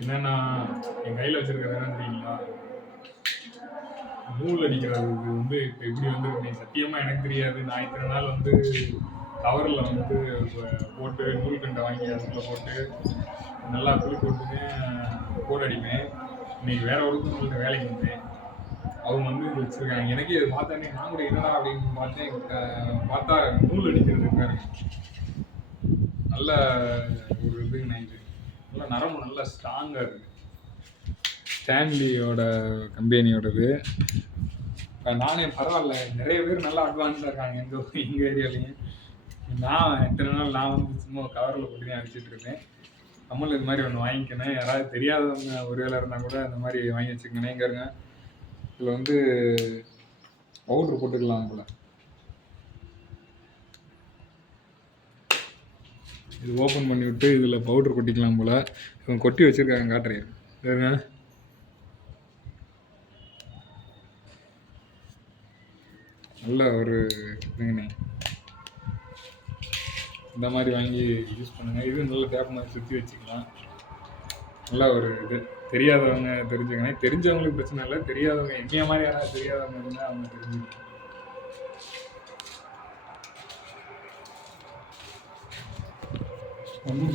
என்னன்னா என் கையில் வச்சிருக்கிறது என்ன தெரியுங்களா, நூல் அடிக்கிறது வந்து இப்போ எப்படி வந்து சத்தியமாக எனக்கு தெரியாது. நான் இத்தனை நாள் வந்து கவரில் வந்து போட்டு நூல் கண்டை வாங்கி அதுக்குள்ளே போட்டு நல்லா குழி போட்டுன்னு போர் அடிப்பேன். இன்னைக்கு வேற ஒருத்தவங்கள்ட்ட வேலைக்கு வந்தேன். அவங்க வந்து இது வச்சிருக்காங்க. எனக்கே இது பார்த்தோன்னே நான் கூட என்னடா அப்படின்னு பார்த்தேன். பார்த்தா நூல் அடிக்கிறது பாருங்க. நல்ல ஒரு இதுங்க இது. நல்லா நரம்பு நல்லா ஸ்ட்ராங்காக இருக்குது. ஸ்டான்லியோட கம்பெனியோடது. நானே பரவாயில்ல, நிறைய பேர் நல்லா அட்வான்ஸாக இருக்காங்க எங்கள் ஏரியாலையும். நான் இத்தனை நாள் நான் வந்து சும்மா கவரில் போட்டு தான் அடிச்சுட்டு இருந்தேன். நம்மளும் இது மாதிரி ஒன்று வாங்கிக்கணும். யாராவது தெரியாதவங்க ஒரு வேலை இருந்தால் கூட இந்த மாதிரி வாங்கி வச்சுக்கணும். இங்கே இருங்க, இதில் வந்து பவுட்ரு போட்டுக்கலாம் போல். இது ஓப்பன் பண்ணி விட்டு இதில் பவுட்ரு கொட்டிக்கலாம் போல். இவங்க கொட்டி வச்சுருக்காங்க, காட்டுறேன் இருங்க. நல்ல ஒரு இதுங்கண்ணே, இந்த மாதிரி வாங்கி யூஸ் பண்ணுங்கள். இது நல்ல டேப் மாதிரி சுற்றி வச்சுக்கலாம். நல்ல ஒரு இது. தெரியாதவங்க தெரிஞ்சுக்கணும். தெரிஞ்சவங்களுக்கு பிரச்சனை இல்லை, தெரியாதவங்க என்னைய மாதிரி யாராவது தெரியாதவங்க இருந்தால் அவங்க தெரிஞ்சுக்கணும். ஒன்றும்